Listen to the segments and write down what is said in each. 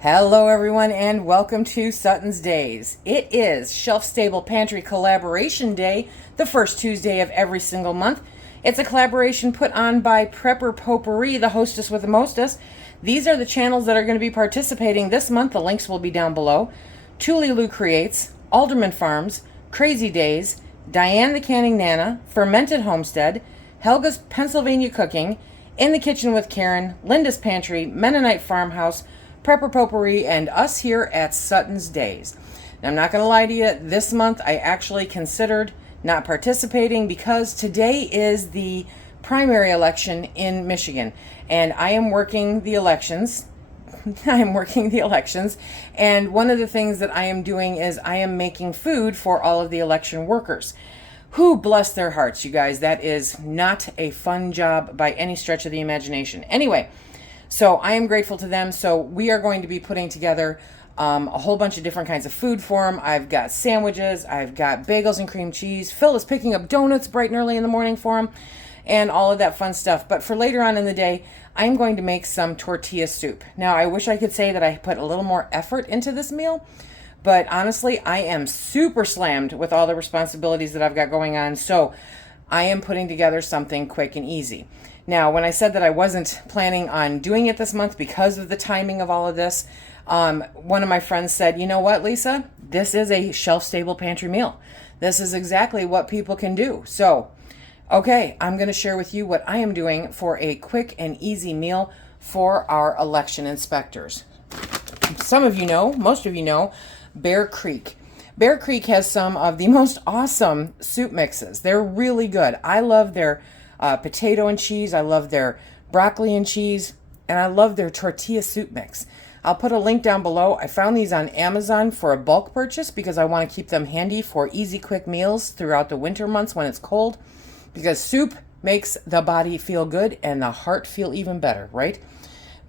Hello everyone and welcome to SuttonsDaze. It is Shelf-Stable Pantry Collaboration Day, the first Tuesday of every single month. It's a collaboration put on by Prepper Potpourri, the hostess with the mostest. These are the channels that are going to be participating this month. The links will be down below. Tuliloo Creates, Alderman Farms, Crazy Days, Diane the Canning Nana, Fermented Homestead, Helga's Pennsylvania Cooking, In the Kitchen with Karen, Linda's Pantry, Mennonite Farmhouse, Prepper Potpourri, and us here at SuttonsDaze. Now, I'm not going to lie to you, this month I actually considered not participating because today is the primary election in Michigan, and I am working the elections. And one of the things that I am doing is I am making food for all of the election workers. Who bless their hearts, you guys. That is not a fun job by any stretch of the imagination. Anyway, so I am grateful to them. So we are going to be putting together a whole bunch of different kinds of food for them. I've got sandwiches, I've got bagels and cream cheese. Phil is picking up donuts bright and early in the morning for them and all of that fun stuff. But for later on in the day, I'm going to make some tortilla soup. Now, I wish I could say that I put a little more effort into this meal, but honestly, I am super slammed with all the responsibilities that I've got going on. So I am putting together something quick and easy. Now, when I said that I wasn't planning on doing it this month because of the timing of all of this, one of my friends said, you know what, Lisa, this is a shelf-stable pantry meal. This is exactly what people can do. So, okay, I'm going to share with you what I am doing for a quick and easy meal for our election inspectors. Some of you know, most of you know, Bear Creek. Bear Creek has some of the most awesome soup mixes. They're really good. I love their potato and cheese. I love their broccoli and cheese. And I love their tortilla soup mix. I'll put a link down below. I found these on Amazon for a bulk purchase because I want to keep them handy for easy, quick meals throughout the winter months when it's cold. Because soup makes the body feel good and the heart feel even better, right?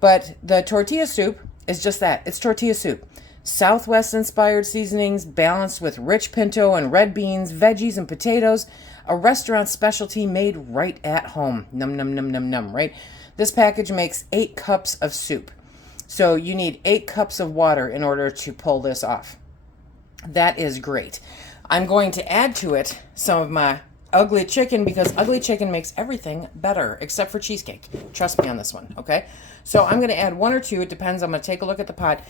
But the tortilla soup is just that. It's tortilla soup. Southwest-inspired seasonings balanced with rich pinto and red beans, veggies, and potatoes. A restaurant specialty made right at home. Num, num, num, num, num, right? This package makes 8 cups of soup. So you need 8 cups of water in order to pull this off. That is great. I'm going to add to it some of my ugly chicken because ugly chicken makes everything better except for cheesecake. Trust me on this one, okay? So I'm going to add 1 or 2. It depends. I'm going to take a look at the pot.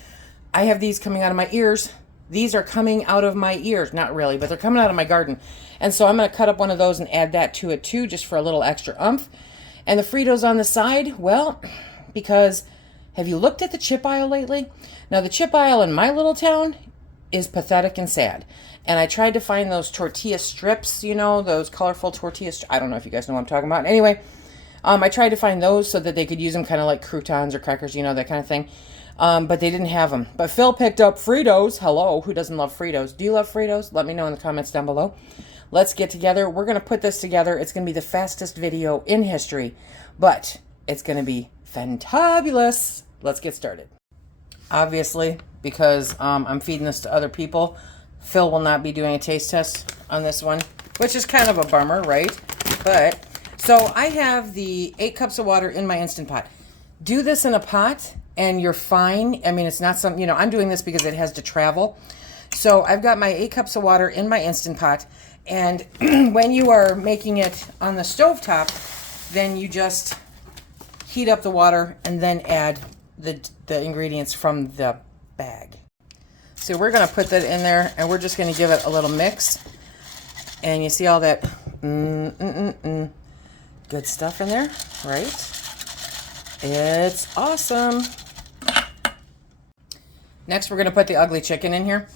I have these coming out of my ears. These are coming out of my ears. Not really, but they're coming out of my garden. And so I'm going to cut up one of those and add that to it too, just for a little extra oomph. And the Fritos on the side, well, because have you looked at the chip aisle lately? Now, the chip aisle in my little town is pathetic and sad. And I tried to find those tortilla strips, you know, those colorful tortilla strips. I don't know if you guys know what I'm talking about. Anyway, I tried to find those so that they could use them kind of like croutons or crackers, you know, that kind of thing. But they didn't have them. But Phil picked up Fritos. Hello, who doesn't love Fritos? Do you love Fritos? Let me know in the comments down below. Let's get together. We're going to put this together. It's going to be the fastest video in history, but it's going to be fantabulous. Let's get started. Obviously, because I'm feeding this to other people, Phil will not be doing a taste test on this one, which is kind of a bummer, right? But, so I have the 8 cups of water in my Instant Pot. Do this in a pot and you're fine. I mean, it's not something, you know, I'm doing this because it has to travel. So I've got my 8 cups of water in my Instant Pot. And when you are making it on the stovetop, then you just heat up the water and then add the ingredients from the bag. So we're going to put that in there and we're just going to give it a little mix. And you see all that good stuff in there, right? It's awesome. Next, we're going to put the ugly chicken in here.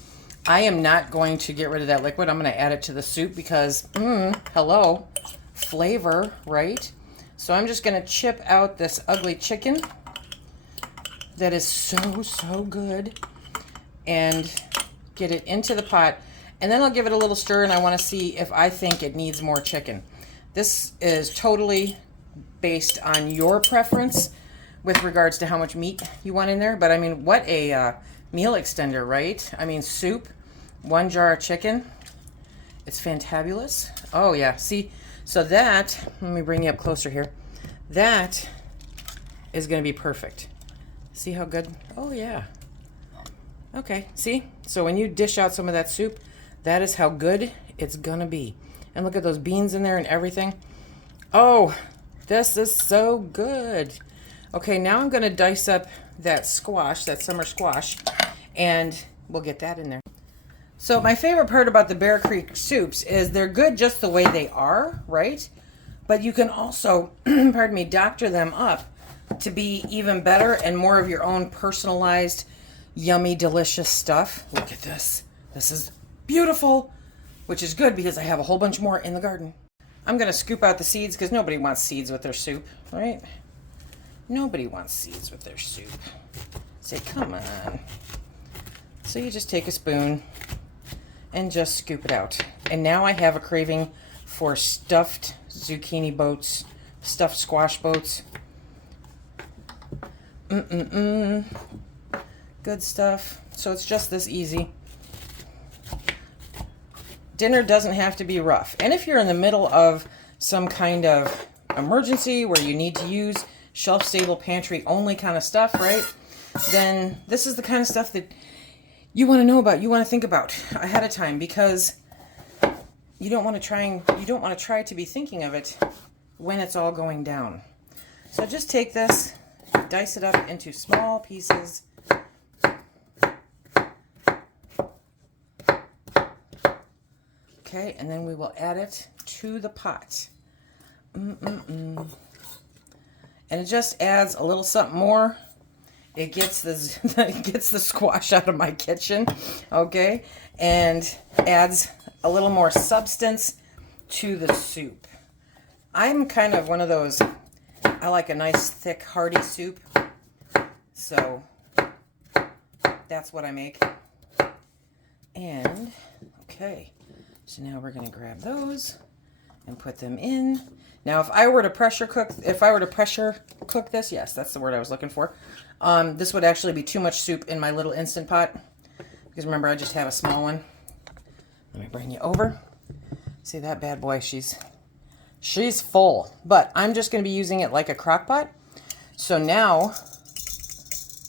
I am not going to get rid of that liquid. I'm going to add it to the soup because, hello, flavor, right? So I'm just going to chip out this ugly chicken that is so good and get it into the pot. And then I'll give it a little stir and I want to see if I think it needs more chicken. This is totally based on your preference with regards to how much meat you want in there. But I mean, what a meal extender, right? I mean, soup, 1 jar of chicken. It's fantabulous. Oh yeah, see, so that, let me bring you up closer here. That is gonna be perfect. See how good, oh yeah. Okay, see? So when you dish out some of that soup, that is how good it's gonna be. And look at those beans in there and everything. Oh, this is so good. Okay, now I'm gonna dice up that squash, that summer squash, and we'll get that in there. So my favorite part about the Bear Creek soups is they're good just the way they are, right? But you can also, pardon me, doctor them up to be even better and more of your own personalized, yummy, delicious stuff. Look at this. This is beautiful, which is good because I have a whole bunch more in the garden. I'm going to scoop out the seeds because nobody wants seeds with their soup, right? Nobody wants seeds with their soup. Say, come on. So you just take a spoon and just scoop it out. And now I have a craving for stuffed zucchini boats, stuffed squash boats. Good stuff. So it's just this easy. Dinner doesn't have to be rough. And if you're in the middle of some kind of emergency where you need to use shelf-stable pantry only kind of stuff, right? Then this is the kind of stuff that you want to know about, you want to think about ahead of time, because you don't want to try to be thinking of it when it's all going down. So just take this, dice it up into small pieces. Okay, and then we will add it to the pot. And it just adds a little something more. It gets the squash out of my kitchen, okay, and adds a little more substance to the soup. I'm kind of one of those, I like a nice thick hearty soup, so that's what I make. And okay, so now we're going to grab those and put them in. Now, if I were to pressure cook this, yes, that's the word I was looking for. This would actually be too much soup in my little Instant Pot, because remember, I just have a small one. Let me bring you over. See that bad boy? She's full, but I'm just going to be using it like a crock pot. So now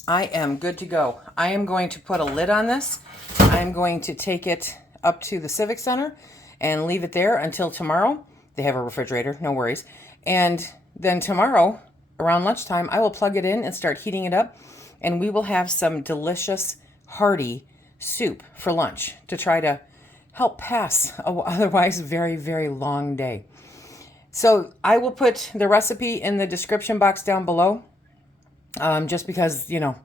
I am good to go. I am going to put a lid on this. I'm going to take it up to the Civic Center and leave it there until tomorrow. They have a refrigerator, no worries. And then tomorrow, around lunchtime, I will plug it in and start heating it up. And we will have some delicious, hearty soup for lunch to try to help pass an otherwise very, very long day. So I will put the recipe in the description box down below, just because, you know,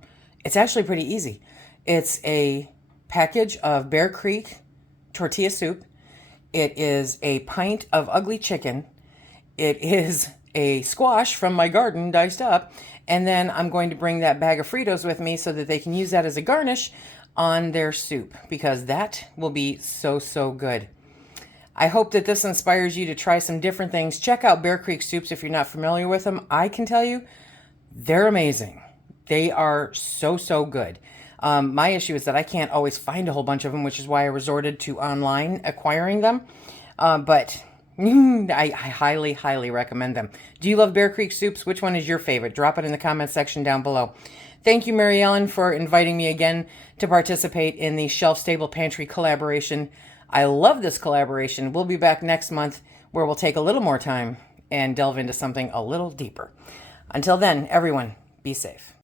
it's actually pretty easy. It's a package of Bear Creek tortilla soup. It is a pint of ugly chicken. It is a squash from my garden diced up. And then I'm going to bring that bag of Fritos with me so that they can use that as a garnish on their soup, because that will be so, so good. I hope that this inspires you to try some different things. Check out Bear Creek soups if you're not familiar with them. I can tell you, they're amazing. They are so, so good. My issue is that I can't always find a whole bunch of them, which is why I resorted to online acquiring them. But I highly, highly recommend them. Do you love Bear Creek soups? Which one is your favorite? Drop it in the comment section down below. Thank you, Mary Ellen, for inviting me again to participate in the Shelf Stable Pantry collaboration. I love this collaboration. We'll be back next month where we'll take a little more time and delve into something a little deeper. Until then, everyone, be safe.